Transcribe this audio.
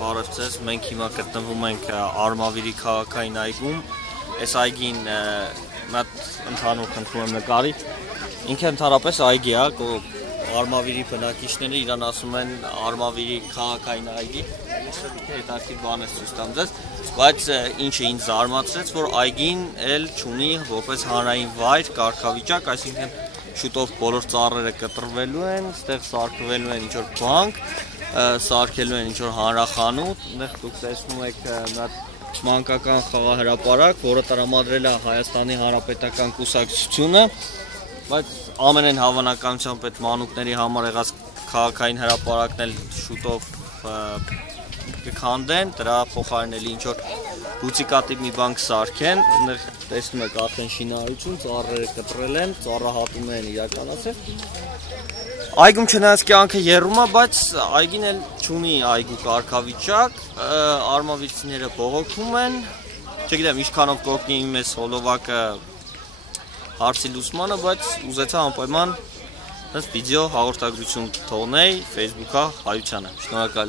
Բարև ձեզ, մենք հիմա գտնվում ենք Արմավիրի քաղաքային այգում, այս այգին մատ ընդհանուր խնդրում եմ նկարի, ինքը ընդհանրապես այգի է, Արմավիրի բնակիչները իրան ասում են Արմավիրի քաղաքային այգի, հետաքրքիր բան է ցույց տամ ձեզ, բայց ինչը ինձ զարմացրեց, որ այգին էլ չունի որպես հանրային վայր, կարգավիճակ, այսինքն շուտով բոլոր ծառերը կտրվելու են, ստեղ սարքվելու են ինչ-որ բանկ, սարքելու են ինչ-որ հանրախանութ, այնտեղ դուք տեսնում եք մանկական խաղահրապարակ, որը տրամադրել է Հայաստանի Հանրապետական կուսակցությունը, բայց ամենայն հավանականությամբ այդ մանուկների համար եղած քաղաքային հրապարակն էլ շուտով կքանդեն, դրա փոխարեն էլ ինչ-որ բուցիկատիպ մի բան կսարքեն, այնտեղ տեսնում եք արդեն շինարարություն, ծառերը կտրել են, ծառահատում են իրականացել։ Այգում չնայած կյանքը եռում է, բայց այգին էլ չունի այգու կարգավիճակ, արմավիրցիները բողոքում են, չգիտեմ ինչքանով կօգնի մեզ հոլովակը հարցի լուծմանը, բայց ուզեցա անպայման վիդեո հաղորդագրություն թողնել Facebook-ա հայությանը։ Շնորհակալություն։